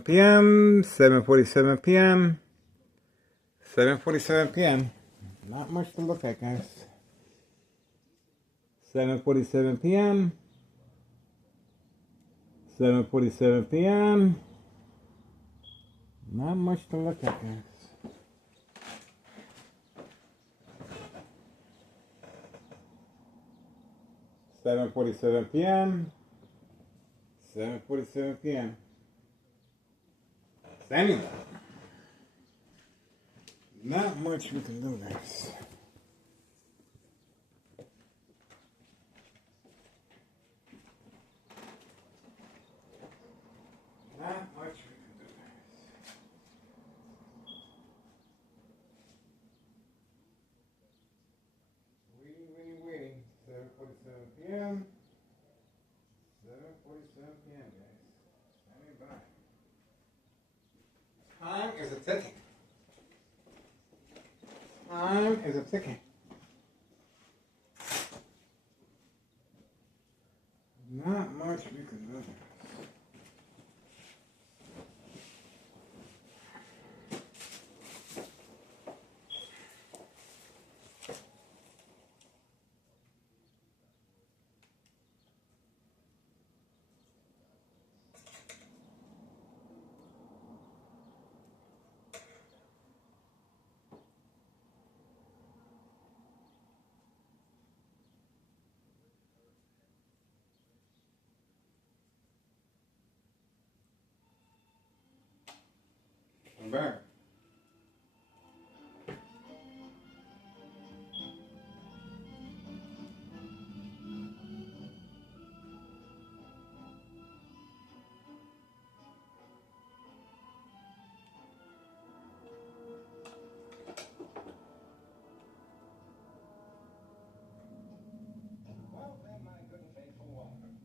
p.m. 7:47 p.m. 7:47 p.m. Not much to look at, guys. 7:47 p.m. 7:47 p.m. Not much to look at, guys. $7:47 p.m. 7:47 p.m. Anyway, not much we can do, guys. Not much we can do, guys. Waiting. 7:47 p.m. 7:47 p.m., guys. Standing by. Time is a ticking. Time is a ticking. Not much we can do. I'm back. Well, then, my good and faithful one.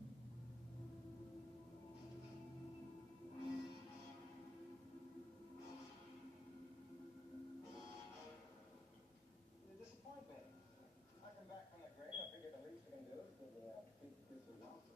You disappoint me. I come back from the grave, I figure the least we can do is give the big piece of wealth.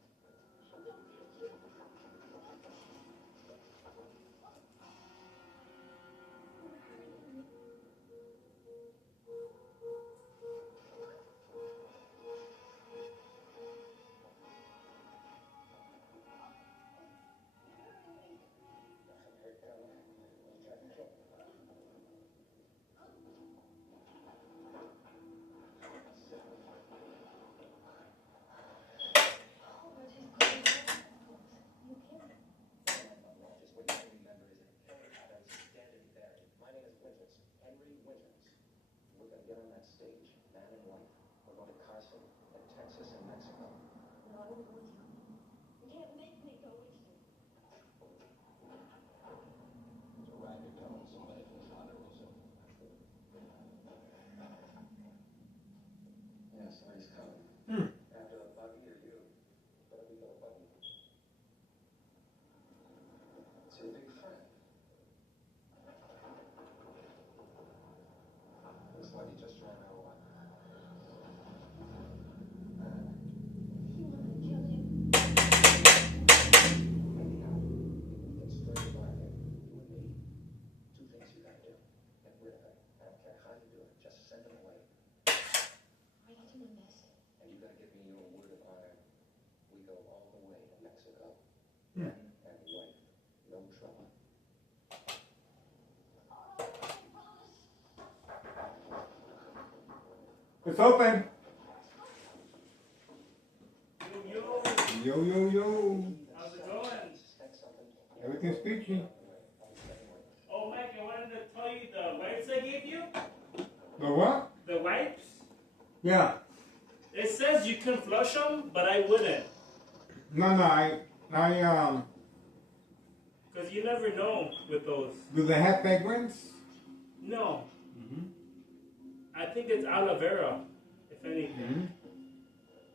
Henry Winters. We're going to get on that stage, man and wife. We're going to Carson, and Texas, and Mexico. No, I won't go with you. You can't make me go with you. So ride your tongue, somebody from Honda Rosa. Yeah, somebody's coming. After the buggy or you? Better be the buggy. It's your big friend. Looks like he just ran out of luck. You want to kill him? Anyhow, get straight by him. You and me. Two things you gotta do. Get rid of him. I don't care how you do it. Just send him away. I'll do my best. And you gotta give me your word of honor. We go all the way to Mexico. Yeah. Man and wife. No trouble. It's open. Yo, Yo. how's it going? Everything's peachy. Oh, Mike, I wanted to tell you the wipes I gave you. The what? The wipes. Yeah. It says you can flush them, but I wouldn't. No, I Because you never know with those. do they have fragrance? No. I think it's aloe vera, if anything.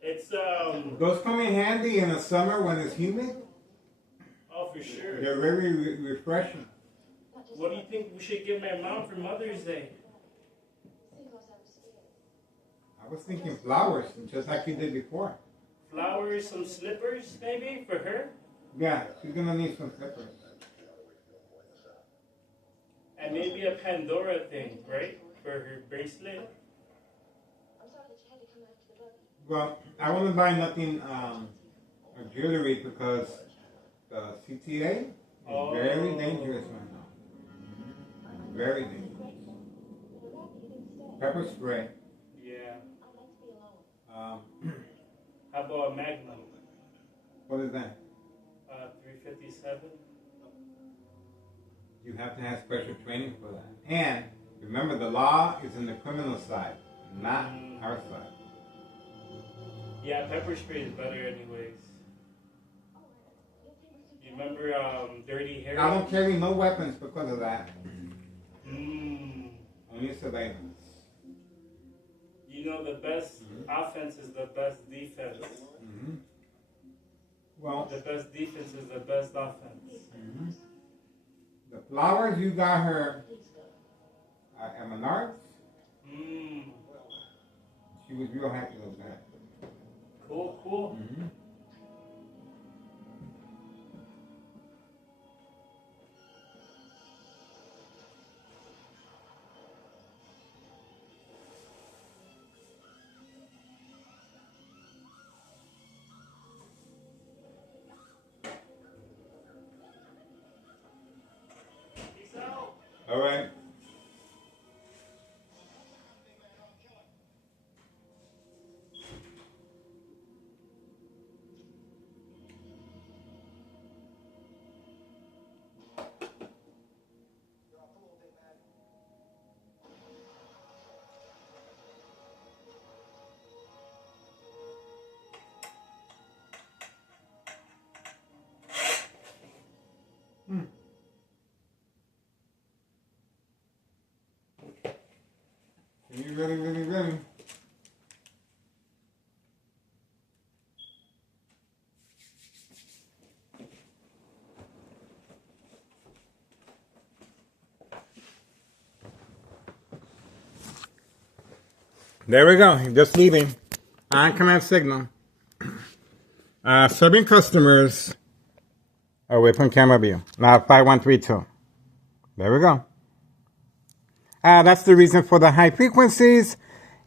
It's, Those come in handy in the summer when it's humid. oh, for sure. They're very refreshing. What do you think we should give my mom for Mother's Day? I was thinking flowers, just like you did before. Flowers, some slippers, maybe, for her? Yeah, she's gonna need some slippers. And maybe a Pandora thing, right? For her bracelet. I'm sorry that you had to come after the lobby. Well, I wouldn't buy nothing, jewelry because the CTA is very dangerous right now. Very dangerous. The lobby, you didn't stay. Pepper spray. Yeah. I'd like to be alone. How about a Magnum? What is that? 357. You have to have special training for that. And remember, the law is in the criminal side, not our side. Yeah, pepper spray is better anyways. You remember Dirty Harry? I don't carry no weapons because of that. Mm. Only surveillance. You know the best offense is the best defense. Mm-hmm. Well, The best defense is the best offense. mm-hmm. The flowers you got her at Menards, Mm. she was real happy with that. Cool, cool. Mm-hmm. Peace out. All right. Are you ready? There we go. Just leaving. On command signal. Serving customers away from camera view. Now 5132. There we go. That's the reason for the high frequencies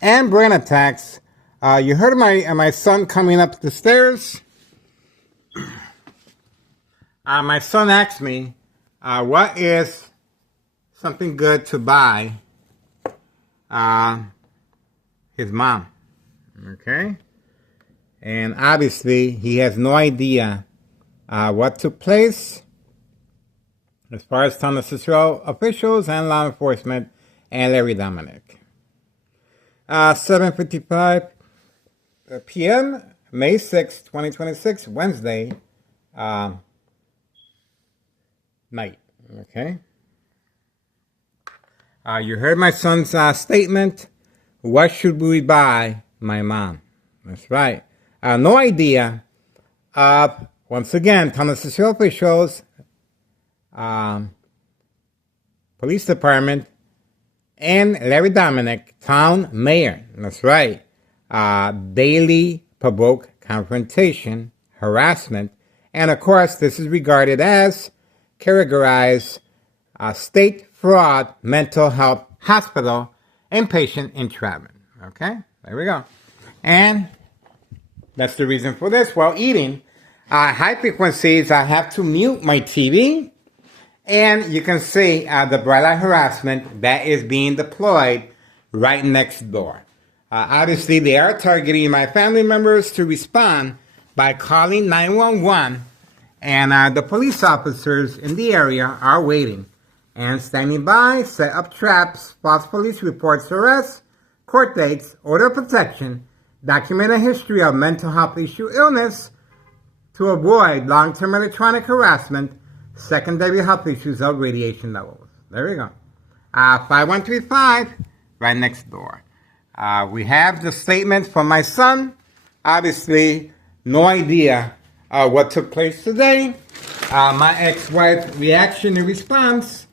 and brain attacks. You heard my son coming up the stairs. My son asked me, what is something good to buy his mom? Okay? And obviously, he has no idea what took place as far as Thomas Cicero officials and law enforcement and Larry Dominic. 7:55 p.m., May 6, 2026, Wednesday night. Okay? You heard my son's statement. What should we buy my mom? That's right. No idea. Once again, Thomas Cicero officials, police department, and Larry Dominic, town mayor. That's right. Daily provoke confrontation, harassment, and of course, this is regarded as categorized state fraud mental health hospital inpatient entrapment. Okay, there we go. And that's the reason for this. While eating high frequencies, I have to mute my TV. And you can see the bright light harassment that is being deployed right next door. Obviously, they are targeting my family members to respond by calling 911. And the police officers in the area are waiting and standing by, set up traps, false police reports, arrests, court dates, order of protection, document a history of mental health issue illness to avoid long-term electronic harassment, secondary health issues of radiation levels. There we go. 5135, right next door. We have the statement from my son. Obviously, no idea what took place today. My ex-wife reaction and response.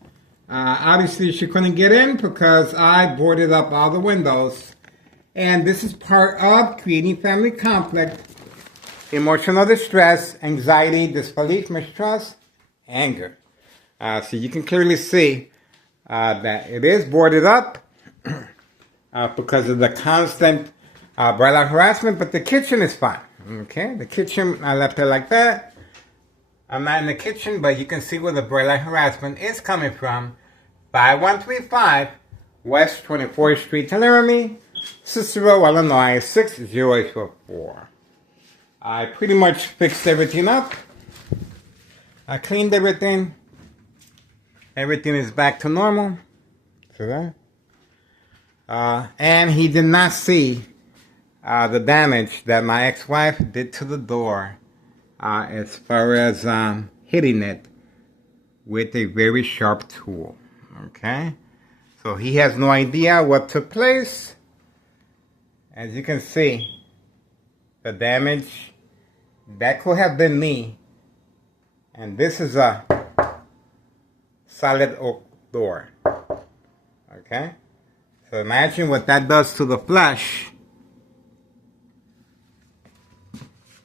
Obviously, she couldn't get in because I boarded up all the windows. And this is part of creating family conflict, emotional distress, anxiety, disbelief, mistrust, anger. So you can clearly see that it is boarded up because of the constant bright light harassment, but the kitchen is fine. Okay, the kitchen, I left it like that. I'm not in the kitchen, but you can see where the bright light harassment is coming from. 5135 West 24th Street, Laramie, Cicero, Illinois, 60844. I pretty much fixed everything up. I cleaned everything. Everything is back to normal. See that? And he did not see the damage that my ex-wife did to the door as far as hitting it with a very sharp tool. Okay? So he has no idea what took place. As you can see, the damage, that could have been me. And this is a solid oak door. Okay? So imagine what that does to the flesh.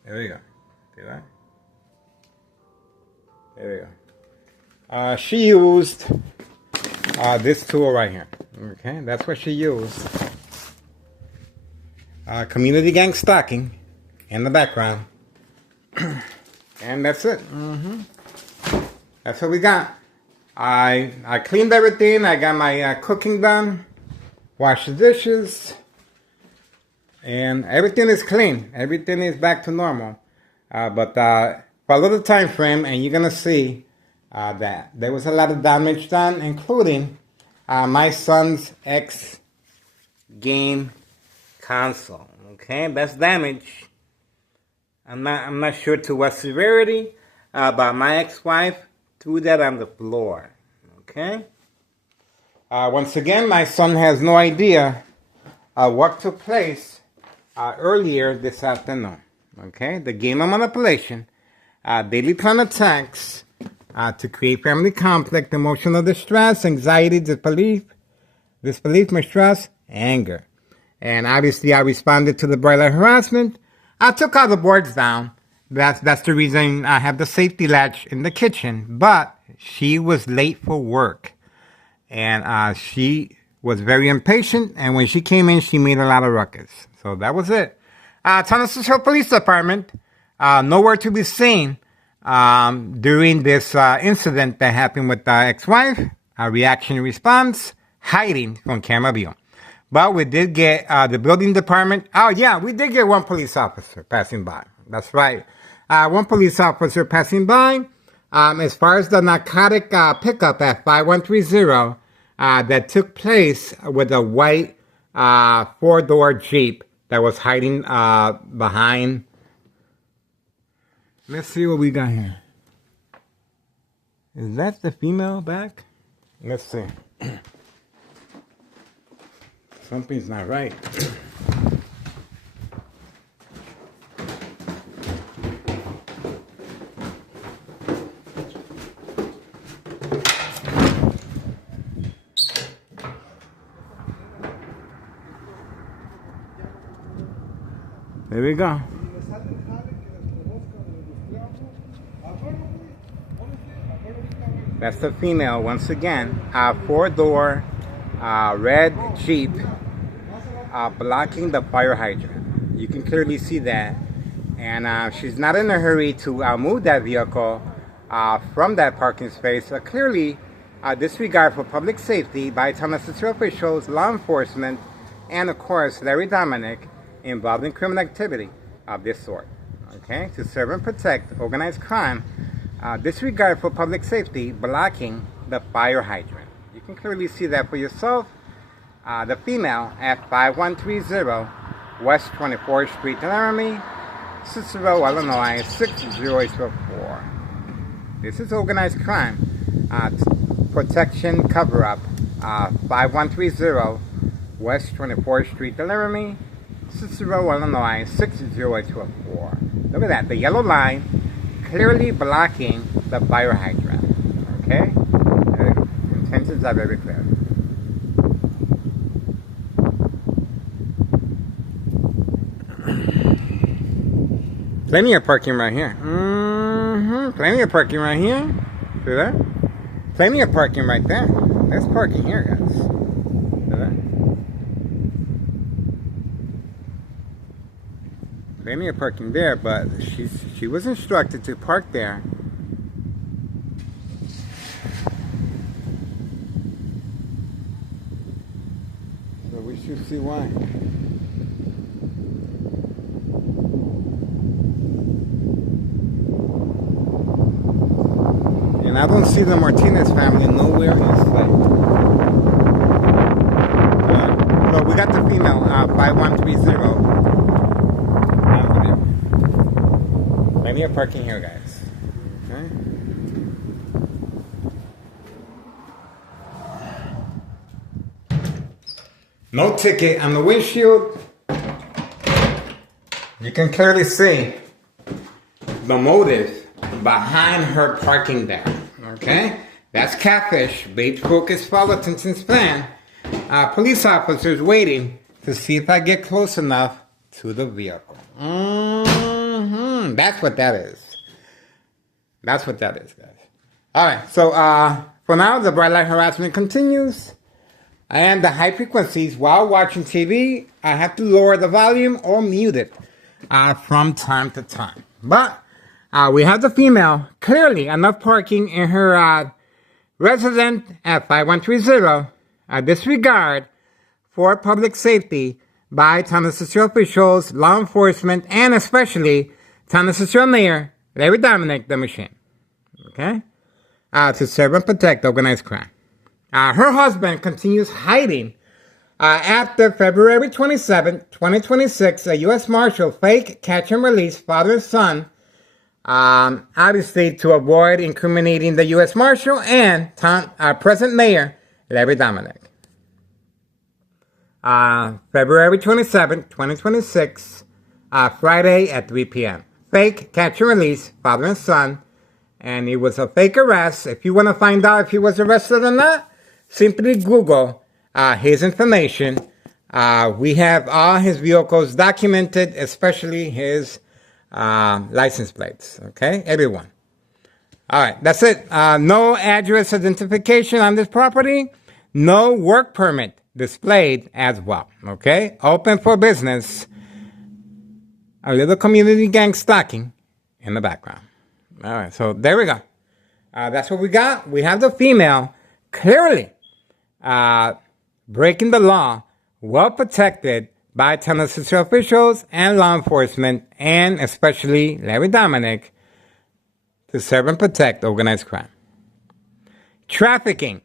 There we go. See that? There we go. She used this tool right here. Okay, that's what she used. Community gang stocking in the background. And that's it. That's what we got. I cleaned everything. I got my cooking done. Washed the dishes. And everything is clean. Everything is back to normal. But follow the time frame and you're going to see that there was a lot of damage done, including my son's ex-game console. Okay, that's damage. I'm not sure to what severity, but my ex-wife threw that on the floor. Okay. Once again, my son has no idea what took place earlier this afternoon. Okay, the game of manipulation, daily plan attacks to create family conflict, emotional distress, anxiety, disbelief, mistrust, anger. And obviously I responded to the bright light harassment. I took all the boards down. That's the reason I have the safety latch in the kitchen. But she was late for work. And she was very impatient. And when she came in, she made a lot of ruckus. So that was it. Thomas Cicero Police Department, nowhere to be seen during this incident that happened with the ex-wife. Reaction and response, hiding from camera view. But we did get the building department. Oh, yeah, we did get one police officer passing by. That's right. One police officer passing by. As far as the narcotic pickup at 5130 that took place with a white four-door Jeep that was hiding behind. Let's see what we got here. Is that the female back? Let's see. Something's not right. There we go. That's the female once again. Four-door red Jeep blocking the fire hydrant. You can clearly see that. And she's not in a hurry to move that vehicle from that parking space. Clearly, disregard for public safety by Thomas Cicero officials, law enforcement, and of course, Larry Dominic, involved in criminal activity of this sort. Okay, to serve and protect organized crime, disregard for public safety, blocking the fire hydrant. You can clearly see that for yourself. The female at 5130 West 24th Street, Laramie, Cicero, Illinois, 60804. This is organized crime. Protection cover-up. 5130 West 24th Street, Laramie, Cicero, Illinois, 60804. Look at that. The yellow line clearly blocking the fire hydrant. Okay? Intentions are very clear. Plenty of parking right here. Plenty of parking right here. See that? Plenty of parking right there. There's parking here, guys. Look at that. Plenty of parking there, but she was instructed to park there. So we should see why. And I don't see the Martinez family nowhere in sight. So we got the female, 5130. Plenty of parking here, guys. Okay. No ticket on the windshield. You can clearly see the motive behind her parking there. Okay? That's catfish. Bait focus follow attention span. Police officers waiting to see if I get close enough to the vehicle. That's what that is. That's what that is, guys. Alright, so for now, the bright light harassment continues. And the high frequencies while watching TV, I have to lower the volume or mute it from time to time. But we have the female, clearly enough parking in her resident at 5130, disregard for public safety by Town of Cicero officials, law enforcement, and especially Town of Cicero Mayor Larry Dominic, the machine. Okay? To serve and protect organized crime. Her husband continues hiding after February 27, 2026, a U.S. Marshal fake catch and release father and son, obviously to avoid incriminating the U.S. Marshal and present Mayor Larry Dominic. February 27, 2026, Friday at 3 p.m. Fake catch and release father and son, and it was a fake arrest. If you want to find out if he was arrested or not, simply Google his information. We have all his vehicles documented, especially his license plates. Okay, everyone. All right, that's it. No address identification on this property. No work permit displayed as well. Okay, open for business. A little community gang stalking in the background. All right, so there we go. That's what we got. We have the female clearly breaking the law, well protected by Town of Cicero officials and law enforcement, and especially Larry Dominic, to serve and protect organized crime. Trafficking,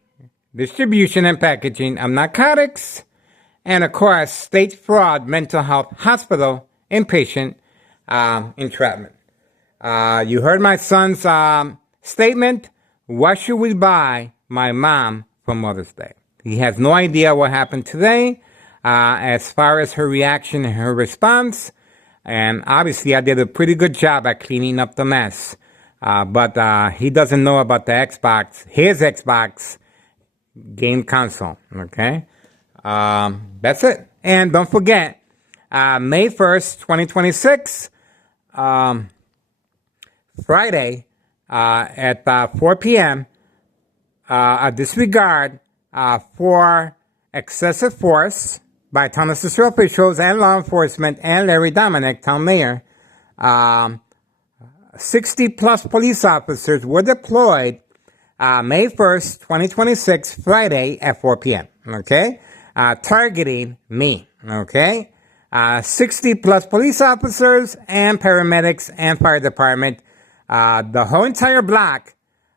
distribution and packaging of narcotics, and of course, state fraud, mental health hospital, inpatient entrapment. You heard my son's statement. What should we buy my mom for Mother's Day? He has no idea what happened today as far as her reaction and her response. And obviously, I did a pretty good job at cleaning up the mess. But he doesn't know about the Xbox, his Xbox game console. Okay? That's it. And don't forget, May 1st, 2026, Friday at 4 p.m., a disregard for excessive force by Town of Cicero officials and law enforcement and Larry Dominic, town mayor. 60 plus police officers were deployed May 1st, 2026, Friday at 4 p.m. Okay? Targeting me. Okay? 60 plus police officers and paramedics and fire department. The whole entire block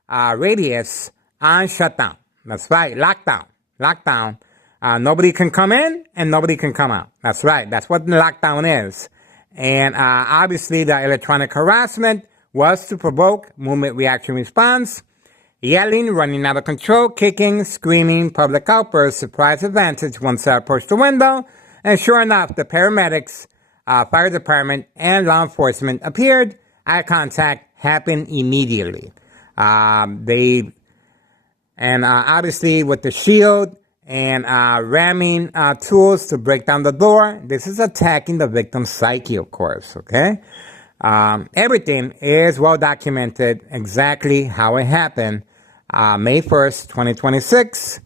radius on shutdown. That's right. Lockdown. Lockdown. Nobody can come in and nobody can come out. That's right. That's what the lockdown is. And obviously the electronic harassment was to provoke movement reaction response, yelling, running out of control, kicking, screaming, public outbursts, surprise advantage once I approached the window. And sure enough, the paramedics, fire department, and law enforcement appeared. Eye contact happened immediately. Obviously with the shield and ramming tools to break down the door. This is attacking the victim's psyche, of course, okay? Everything is well documented exactly how it happened. May 1st, 2026.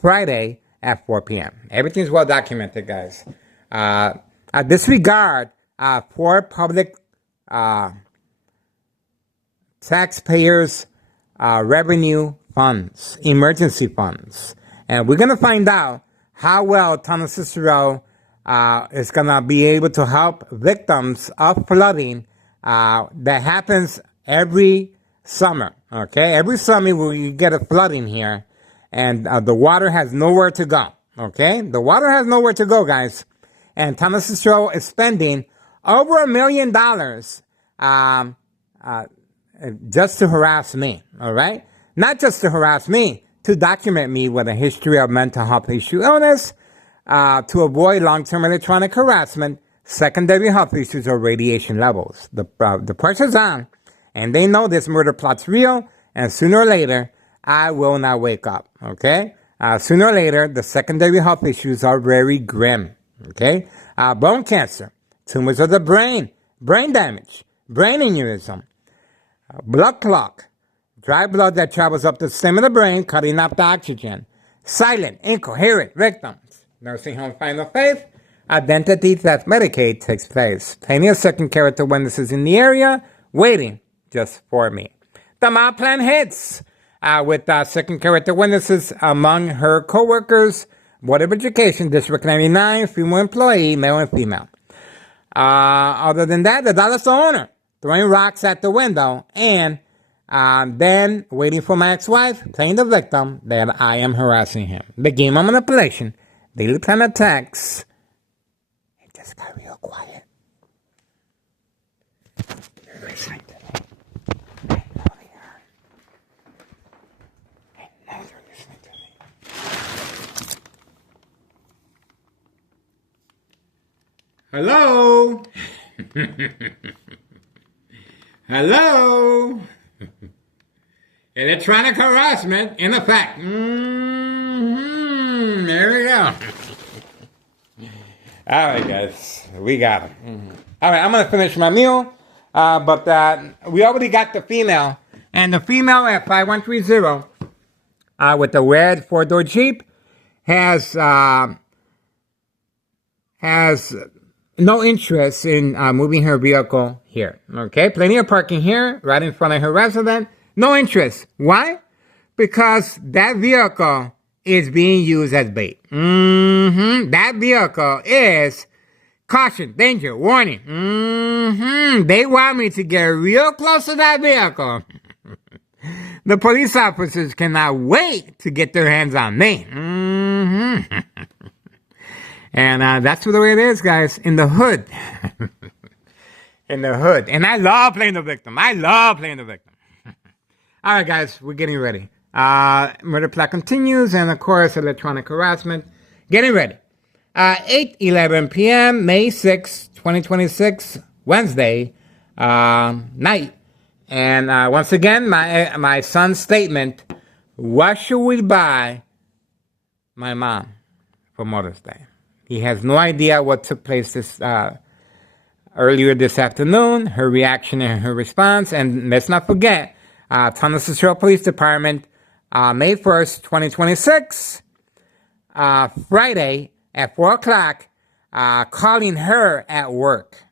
Friday at 4 p.m. Everything's well documented, guys. Disregard for public taxpayers' revenue funds, emergency funds. And we're going to find out how well Thomas Cicero is going to be able to help victims of flooding that happens every summer. Okay, every summer we get a flooding here, and the water has nowhere to go. Okay, the water has nowhere to go, guys. And Thomas Cicero is spending over $1 million just to harass me. All right, not just to harass me, to document me with a history of mental health issue illness, to avoid long-term electronic harassment, secondary health issues, or radiation levels. The pressure's on, and they know this murder plot's real, and sooner or later, I will not wake up, okay? Sooner or later, the secondary health issues are very grim, okay? Bone cancer, tumors of the brain damage, brain aneurysm, blood clot, dry blood that travels up the stem of the brain, cutting up the oxygen, silent, incoherent victims, nursing home final faith, identity theft Medicaid takes place. Plenty of second character witnesses in the area waiting just for me. The mob plan hits with second character witnesses among her co-workers, Board of Education, District 99, female employee, male and female. Other than that, the dollar store owner throwing rocks at the window and then waiting for my ex-wife, playing the victim that I am harassing him. The game of manipulation, daily plan attacks. It just got real quiet. You're listening to me. I know they are. I know they're listening to me. Hello? Hello? Electronic harassment in effect. There we go. All right, guys. We got it. All right, I'm going to finish my meal. But we already got the female. And the female at 5130 with the red four-door Jeep has no interest in moving her vehicle here. Okay, plenty of parking here, right in front of her residence. No interest. Why? Because that vehicle is being used as bait. That vehicle is caution, danger, warning. They want me to get real close to that vehicle. The police officers cannot wait to get their hands on me. And that's the way it is, guys, in the hood. In the hood. And I love playing the victim. All right, guys, we're getting ready. Murder plot continues, and, of course, electronic harassment. Getting ready. 8:11 p.m., May 6, 2026, Wednesday night. And once again, my son's statement, what should we buy my mom for Mother's Day? He has no idea what took place earlier this afternoon, her reaction and her response. And let's not forget, Thomas Cicero Police Department, May 1st, 2026, Friday at 4 o'clock, calling her at work.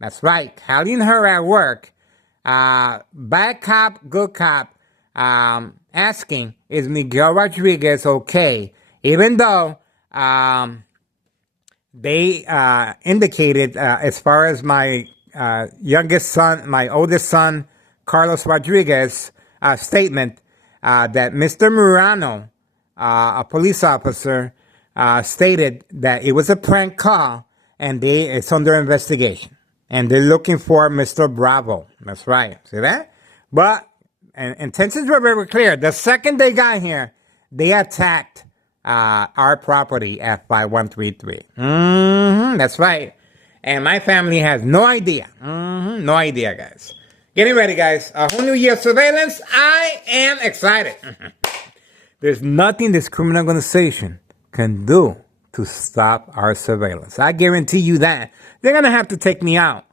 That's right, calling her at work. Bad cop, good cop, asking, is Miguel Rodriguez okay? Even though they indicated, as far as my youngest son, my oldest son, Carlos Rodriguez, statement, that Mr. Murano, a police officer, stated that it was a prank call and it's under investigation. And they're looking for Mr. Bravo. That's right. See that? But intentions were very clear. The second they got here, they attacked our property at 5133. That's right. And my family has no idea. No idea, guys. Getting ready, guys. A whole new year of surveillance. I am excited. There's nothing this criminal organization can do to stop our surveillance. I guarantee you that. They're going to have to take me out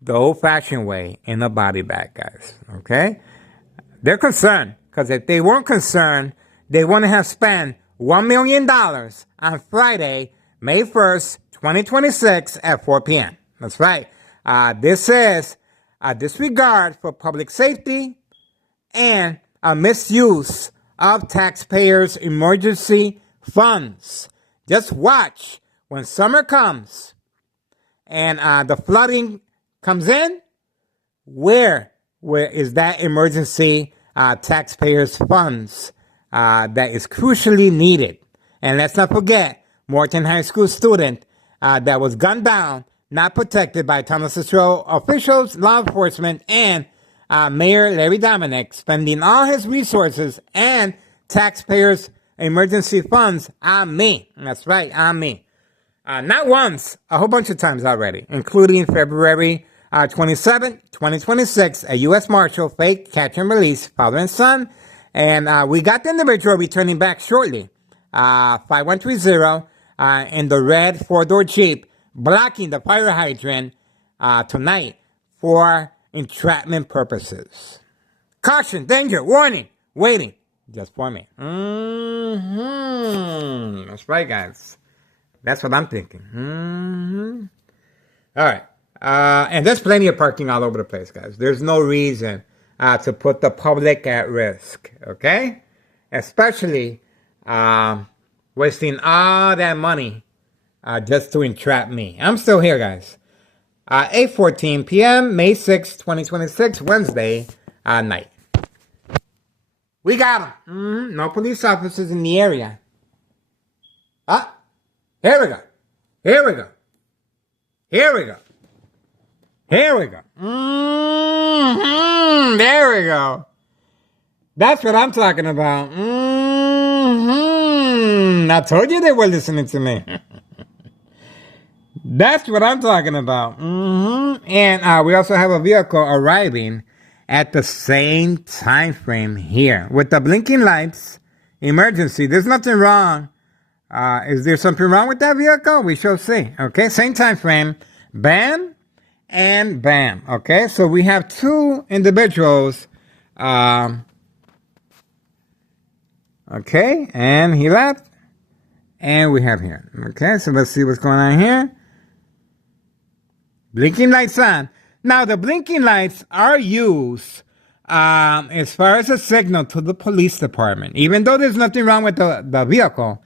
the old-fashioned way in a body bag, guys. Okay? They're concerned. Because if they weren't concerned, they wouldn't have spent $1 million on Friday, May 1st, 2026 at 4 p.m. That's right. This is a disregard for public safety and a misuse of taxpayers' emergency funds. Just watch when summer comes and the flooding comes in. Where is that emergency taxpayers' funds that is crucially needed? And let's not forget Morton High School student that was gunned down, not protected by Thomas Cicero officials, law enforcement, and Mayor Larry Dominic, spending all his resources and taxpayers' emergency funds on me. That's right, on me. Not once, a whole bunch of times already, including February 27, 2026, a U.S. Marshal, fake catch and release, father and son. And we got the individual returning back shortly, 5130, in the red four-door Jeep, blocking the fire hydrant tonight for entrapment purposes. Caution, danger, warning, waiting, just for me. That's right, guys. That's what I'm thinking. All right. And there's plenty of parking all over the place, guys. There's no reason to put the public at risk, okay? Especially wasting all that money just to entrap me. I'm still here, guys. 8:14 p.m., May 6, 2026, Wednesday night. We got him. No police officers in the area. Here we go. Here we go. Here we go. Here we go. There we go. That's what I'm talking about. I told you they were listening to me. That's what I'm talking about. And we also have a vehicle arriving at the same time frame here with the blinking lights. Emergency. There's nothing wrong. Is there something wrong with that vehicle? We shall see. Okay, same time frame. Bam and bam. Okay, so we have two individuals. Okay, and he left. And we have here. Okay, so let's see what's going on here. Blinking lights on. Now, the blinking lights are used as far as a signal to the police department, even though there's nothing wrong with the vehicle.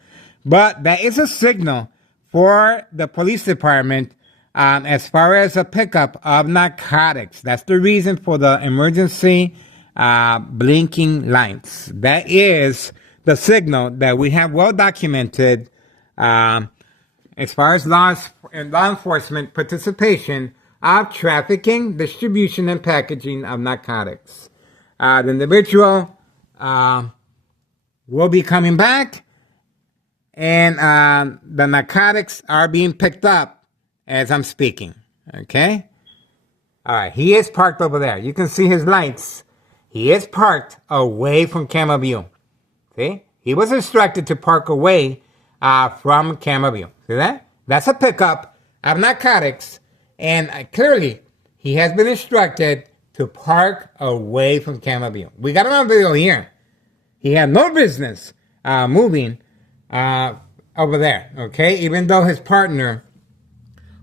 But that is a signal for the police department as far as a pickup of narcotics. That's the reason for the emergency blinking lights. That is the signal that we have well documented as far as law enforcement participation of trafficking, distribution, and packaging of narcotics. The individual will be coming back, and the narcotics are being picked up as I'm speaking. Okay? All right, he is parked over there. You can see his lights. He is parked away from camera view. See? He was instructed to park away from camera view. See that? That's a pickup of narcotics. And clearly, he has been instructed to park away from camera view. We got him on video here. He had no business moving over there, okay? Even though his partner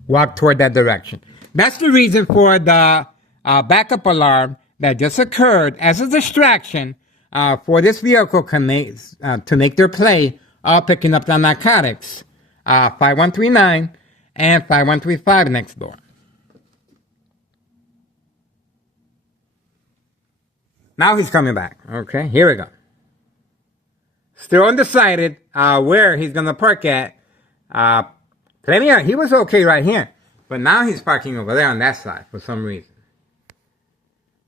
walked toward that direction. That's the reason for the backup alarm that just occurred as a distraction for this vehicle to make their play of picking up the narcotics. 5139 and 5135 next door. Now he's coming back. Okay, here we go. Still undecided where he's going to park at. He was okay right here. But now he's parking over there on that side for some reason.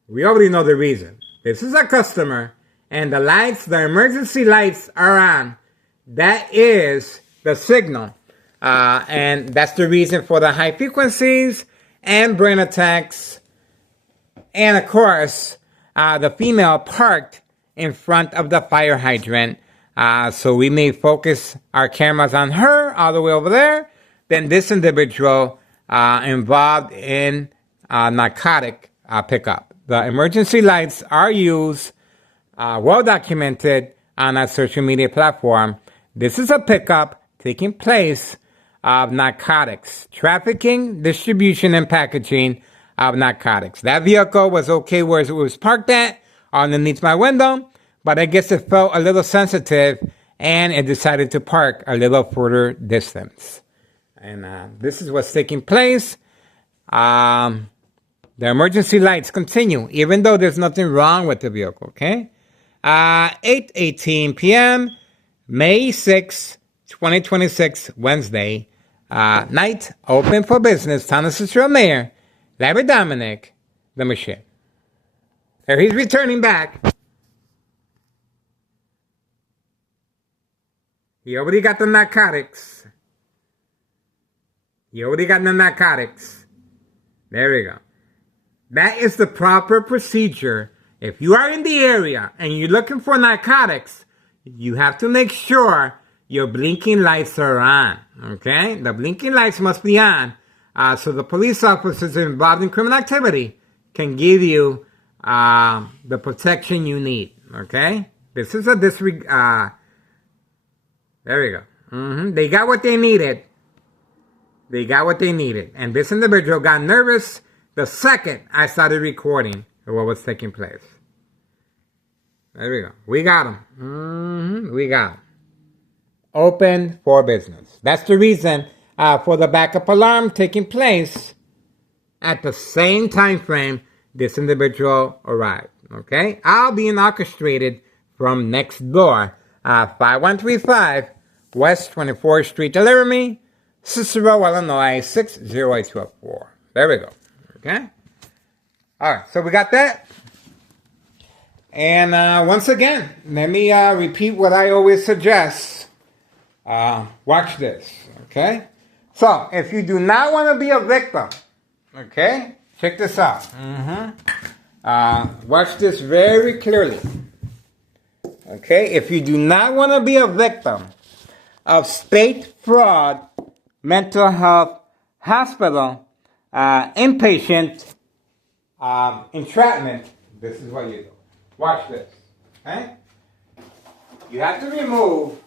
We already know the reason. This is a customer, and the lights, the emergency lights are on. That is the signal. And that's the reason for the high frequencies and brain attacks. And of course, the female parked in front of the fire hydrant. So we may focus our cameras on her all the way over there. Then this individual involved in narcotic pickup. The emergency lights are used, well documented on our social media platform. This is a pickup taking place of narcotics, trafficking, distribution, and packaging of narcotics. That vehicle was okay where it was parked at, underneath my window, but I guess it felt a little sensitive and it decided to park a little further distance. And this is what's taking place. The emergency lights continue, even though there's nothing wrong with the vehicle, okay? 8:18 p.m., May 6, 2026, Wednesday, night, open for business. Town of Cicero Mayor, Larry Dominic, the machine. There he's returning back. He already got the narcotics. There we go. That is the proper procedure. If you are in the area and you're looking for narcotics, you have to make sure your blinking lights are on. Okay? The blinking lights must be on so the police officers involved in criminal activity can give you the protection you need. Okay? This is a disregard. There we go. They got what they needed. And this individual got nervous the second I started recording what was taking place. There we go. We got him. We got him. Open for business. That's the reason for the backup alarm taking place at the same time frame this individual arrived. Okay? I'll be orchestrated from next door. 5135 West 24th Street, Laramie, Cicero, Illinois, 60824. There we go. Okay? Alright, so we got that. And once again, let me repeat what I always suggest. Watch this, okay? So, if you do not want to be a victim, okay? Check this out. Watch this very clearly. Okay? If you do not want to be a victim of state fraud, mental health, hospital, inpatient, entrapment, this is what you do. Watch this. Okay? You have to remove,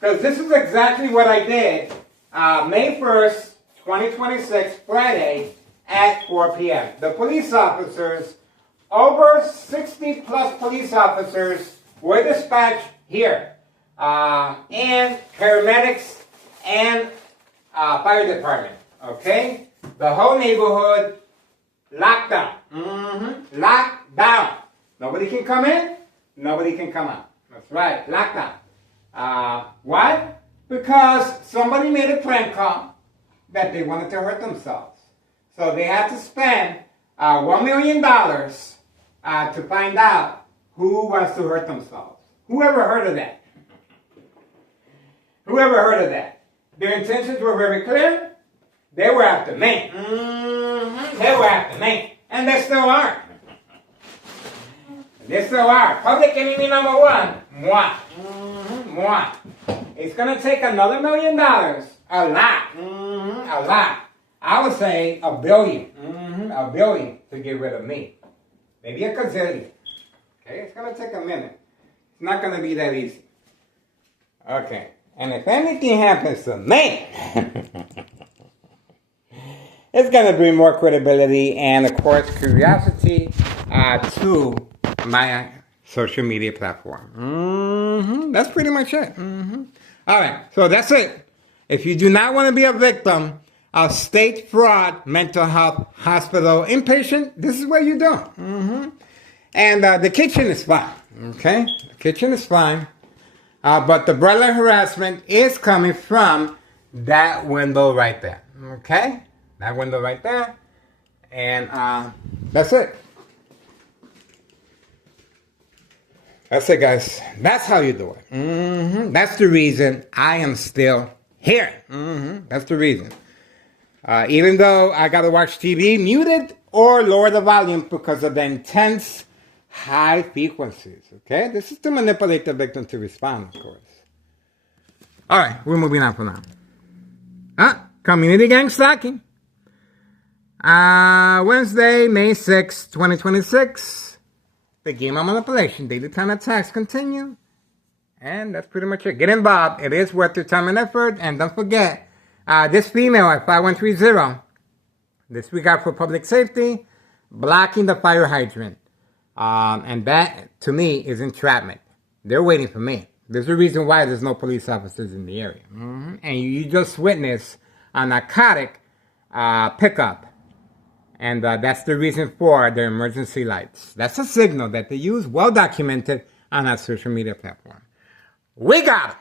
because this is exactly what I did May 1st, 2026, Friday at 4 p.m. The police officers, over 60 plus police officers were dispatched here. And paramedics and fire department. Okay? The whole neighborhood locked down. Locked down. Nobody can come in. Nobody can come out. That's right. Locked down. Why? Because somebody made a prank call that they wanted to hurt themselves. So they had to spend $1 million to find out who wants to hurt themselves. Whoever heard of that? Whoever heard of that? Their intentions were very clear. They were after me. They were after me. And they still are. They still are. Public enemy number one. Moi. Moi. It's going to take another $1 million. A lot. A lot. I would say $1 billion. $1 billion to get rid of me. Maybe a gazillion. Okay? It's going to take a minute. It's not going to be that easy. Okay. And if anything happens to me, it's going to bring more credibility and, of course, curiosity to my social media platform. That's pretty much it. All right, so that's it. If you do not want to be a victim of state fraud, mental health, hospital, inpatient, this is what you do. And the kitchen is fine, okay? The kitchen is fine. But the brother harassment is coming from that window right there, okay? That window right there. And that's it. That's it, guys. That's how you do it. That's the reason I am still here. That's the reason. Even though I got to watch TV muted or lower the volume because of the intense high frequencies. Okay? This is to manipulate the victim to respond, of course. All right, we're moving on for now. Community gang stalking. Wednesday, May 6, 2026. The game of manipulation, daily time attacks continue. And that's pretty much it. Get involved. It is worth your time and effort. And don't forget, this female at 5130, disregard for public safety, blocking the fire hydrant. And that, to me, is entrapment. They're waiting for me. There's a reason why there's no police officers in the area. And you just witnessed a narcotic pickup. And that's the reason for the emergency lights. That's a signal that they use, well documented on our social media platform. We got it.